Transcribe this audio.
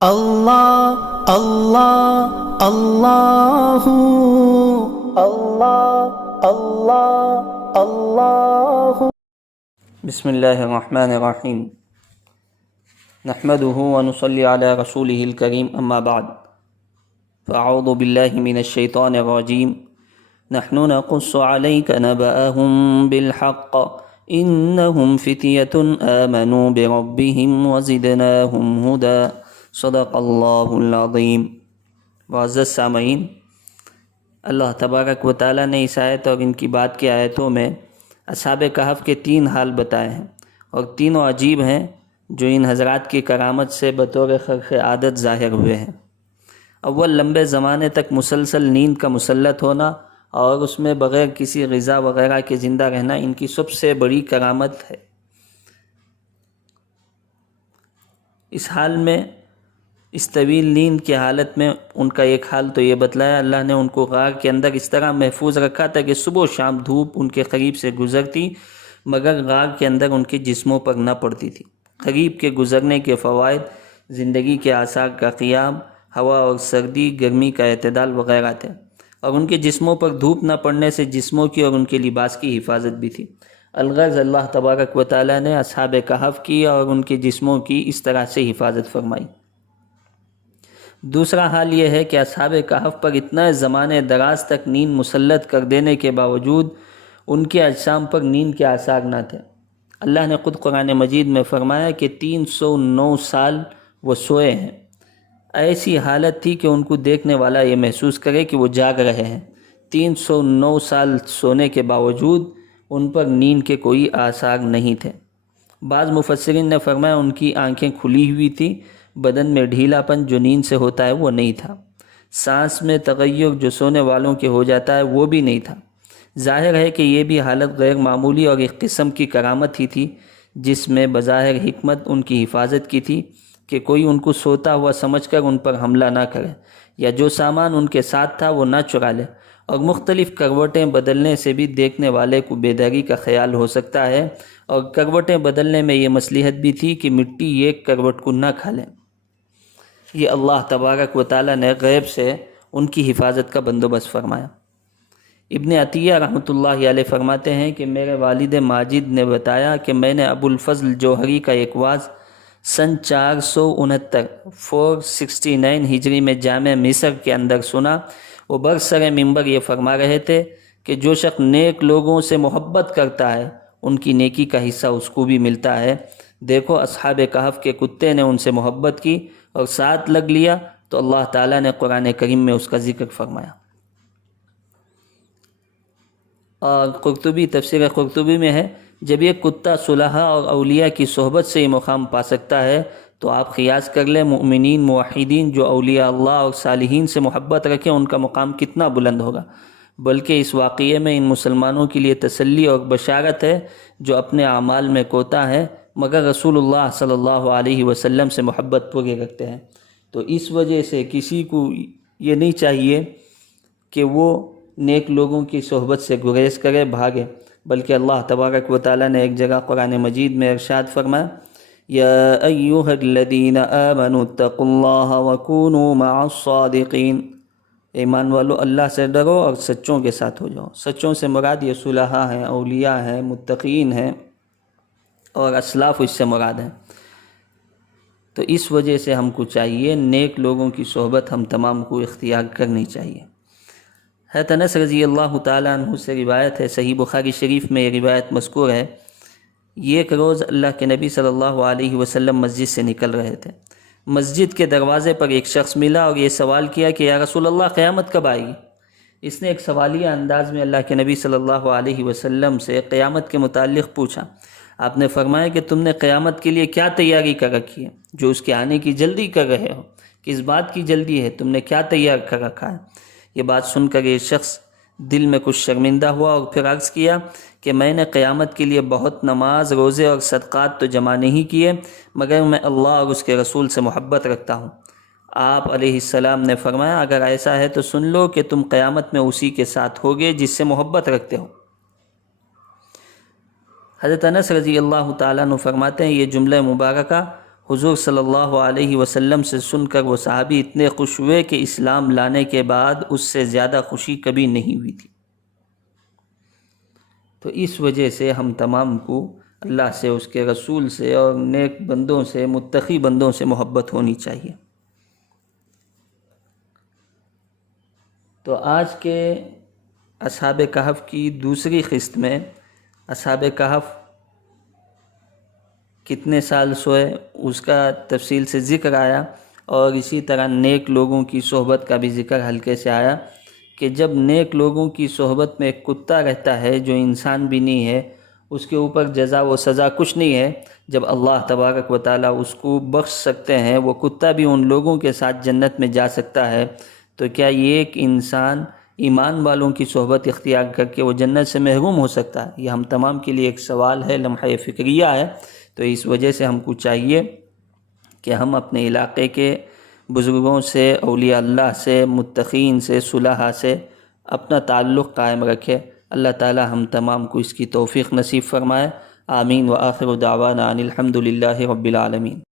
اللہ اللہ اللہ اللہ اللہ اللہ۔ بسم اللہ الرحمن الرحیم، نحمده ونصلی علی رسوله الکریم، اما بعد فاعوذ باللہ من الشیطان الرجیم۔ نحن نقص علیک نبأهم بالحق انہم فتیۃ آمنوا بربہم وزدناہم ہدی، صدق اللہ العظیم۔ معزز سامعین، اللہ تبارک و تعالیٰ نے اس آیت اور ان کی بعد کی آیتوں میں اصحاب کہف کے تین حال بتائے ہیں، اور تینوں عجیب ہیں جو ان حضرات کی کرامت سے بطور خرق عادت ظاہر ہوئے ہیں۔ اول، لمبے زمانے تک مسلسل نیند کا مسلط ہونا اور اس میں بغیر کسی غذا وغیرہ کے زندہ رہنا ان کی سب سے بڑی کرامت ہے۔ اس حال میں، اس طویل نیند کی حالت میں ان کا ایک حال تو یہ بتلایا، اللہ نے ان کو غار کے اندر اس طرح محفوظ رکھا تھا کہ صبح و شام دھوپ ان کے قریب سے گزرتی مگر غار کے اندر ان کے جسموں پر نہ پڑتی تھی۔ قریب کے گزرنے کے فوائد زندگی کے آثار کا قیام، ہوا اور سردی، گرمی کا اعتدال وغیرہ تھے، اور ان کے جسموں پر دھوپ نہ پڑنے سے جسموں کی اور ان کے لباس کی حفاظت بھی تھی۔ الغرض، اللہ تبارک و تعالیٰ نے اصحاب کہف کی اور ان کے جسموں کی اس طرح سے حفاظت فرمائی۔ دوسرا حال یہ ہے کہ اصحاب کہف پر اتنا زمانے دراز تک نیند مسلط کر دینے کے باوجود ان کے اجسام پر نیند کے آثار نہ تھے۔ اللہ نے خود قرآن مجید میں فرمایا کہ 309 سال وہ سوئے ہیں۔ ایسی حالت تھی کہ ان کو دیکھنے والا یہ محسوس کرے کہ وہ جاگ رہے ہیں۔ 309 سال سونے کے باوجود ان پر نیند کے کوئی آثار نہیں تھے۔ بعض مفسرین نے فرمایا ان کی آنکھیں کھلی ہوئی تھیں، بدن میں ڈھیلا پن جو نیند سے ہوتا ہے وہ نہیں تھا، سانس میں تغیر جو سونے والوں کے ہو جاتا ہے وہ بھی نہیں تھا۔ ظاہر ہے کہ یہ بھی حالت غیر معمولی اور ایک قسم کی کرامت ہی تھی، جس میں بظاہر حکمت ان کی حفاظت کی تھی کہ کوئی ان کو سوتا ہوا سمجھ کر ان پر حملہ نہ کرے، یا جو سامان ان کے ساتھ تھا وہ نہ چرا لے۔ اور مختلف کروٹیں بدلنے سے بھی دیکھنے والے کو بیداری کا خیال ہو سکتا ہے، اور کروٹیں بدلنے میں یہ مصلحت بھی تھی کہ مٹی ایک کروٹ کو نہ کھا لے۔ یہ اللہ تبارک و تعالیٰ نے غیب سے ان کی حفاظت کا بندوبست فرمایا۔ ابن عطیہ رحمۃ اللہ علیہ فرماتے ہیں کہ میرے والد ماجد نے بتایا کہ میں نے ابو الفضل جوہری کا ایک واعظ سن 469 ہجری میں جامع مصر کے اندر سنا۔ وہ برسر منبر یہ فرما رہے تھے کہ جو شخص نیک لوگوں سے محبت کرتا ہے ان کی نیکی کا حصہ اس کو بھی ملتا ہے۔ دیکھو، اصحاب کہف کے کتے نے ان سے محبت کی اور ساتھ لگ لیا تو اللہ تعالیٰ نے قرآن کریم میں اس کا ذکر فرمایا۔ اور قرطبی، تفسیر قرطبی میں ہے، جب یہ کتا صلحاء اور اولیاء کی صحبت سے یہ مقام پا سکتا ہے تو آپ قیاس کر لیں مؤمنین موحدین جو اولیاء اللہ اور صالحین سے محبت رکھیں ان کا مقام کتنا بلند ہوگا۔ بلکہ اس واقعے میں ان مسلمانوں کے لیے تسلی اور بشارت ہے جو اپنے اعمال میں کوتا ہے مگر رسول اللہ صلی اللہ علیہ وسلم سے محبت پوری رکھتے ہیں۔ تو اس وجہ سے کسی کو یہ نہیں چاہیے کہ وہ نیک لوگوں کی صحبت سے گریز کرے، بھاگے، بلکہ اللہ تبارک و تعالیٰ نے ایک جگہ قرآن مجید میں ارشاد فرمایا، یا ایھا الذین آمنوا اتقوا اللہ وکونوا مع الصادقین، ایمان والو اللہ سے ڈرو اور سچوں کے ساتھ ہو جاؤ۔ سچوں سے مراد یہ صلحاء ہیں، اولیاء ہیں، متقین ہیں، اور اسلاف اس سے مراد ہیں۔ تو اس وجہ سے ہم کو چاہیے نیک لوگوں کی صحبت ہم تمام کو اختیار کرنی چاہیے۔ حضرت انس رضی اللہ تعالیٰ عنہ سے روایت ہے، صحیح بخاری شریف میں یہ روایت مذکور ہے، یہ ایک روز اللہ کے نبی صلی اللہ علیہ وسلم مسجد سے نکل رہے تھے۔ مسجد کے دروازے پر ایک شخص ملا اور یہ سوال کیا کہ یا رسول اللہ، قیامت کب آئے گی؟ اس نے ایک سوالیہ انداز میں اللہ کے نبی صلی اللہ علیہ وسلم سے قیامت کے متعلق پوچھا۔ آپ نے فرمایا کہ تم نے قیامت کے لیے کیا تیاری کر رکھی ہے جو اس کے آنے کی جلدی کر رہے ہو؟ کس بات کی جلدی ہے؟ تم نے کیا تیار کر رکھا ہے؟ یہ بات سن کر یہ شخص دل میں کچھ شرمندہ ہوا اور پھر عرض کیا کہ میں نے قیامت کے لیے بہت نماز، روزے اور صدقات تو جمع نہیں کیے مگر میں اللہ اور اس کے رسول سے محبت رکھتا ہوں۔ آپ علیہ السلام نے فرمایا اگر ایسا ہے تو سن لو کہ تم قیامت میں اسی کے ساتھ ہوگے جس سے محبت رکھتے ہو۔ حضرت انس رضی اللہ تعالیٰ عنہ فرماتے ہیں یہ جملہ مبارکہ حضور صلی اللہ علیہ وسلم سے سن کر وہ صحابی اتنے خوش ہوئے کہ اسلام لانے کے بعد اس سے زیادہ خوشی کبھی نہیں ہوئی تھی۔ تو اس وجہ سے ہم تمام کو اللہ سے، اس کے رسول سے اور نیک بندوں سے، متقی بندوں سے محبت ہونی چاہیے۔ تو آج کے اصحاب کہف کی دوسری قسط میں اصحاب کہف کتنے سال سوئے اس کا تفصیل سے ذکر آیا، اور اسی طرح نیک لوگوں کی صحبت کا بھی ذکر ہلکے سے آیا کہ جب نیک لوگوں کی صحبت میں ایک کتا رہتا ہے جو انسان بھی نہیں ہے، اس کے اوپر جزا و سزا کچھ نہیں ہے، جب اللہ تبارک و تعالیٰ اس کو بخش سکتے ہیں، وہ کتا بھی ان لوگوں کے ساتھ جنت میں جا سکتا ہے، تو کیا یہ ایک انسان ایمان والوں کی صحبت اختیار کر کے وہ جنت سے محروم ہو سکتا ہے؟ یہ ہم تمام کے لیے ایک سوال ہے، لمحہ فکریہ ہے۔ تو اس وجہ سے ہم کو چاہیے کہ ہم اپنے علاقے کے بزرگوں سے، اولیاء اللہ سے، متقین سے، صلحاء سے اپنا تعلق قائم رکھے۔ اللہ تعالی ہم تمام کو اس کی توفیق نصیب فرمائے۔ آمین۔ وآخر دعوانا ان الحمد للہ رب العالمین۔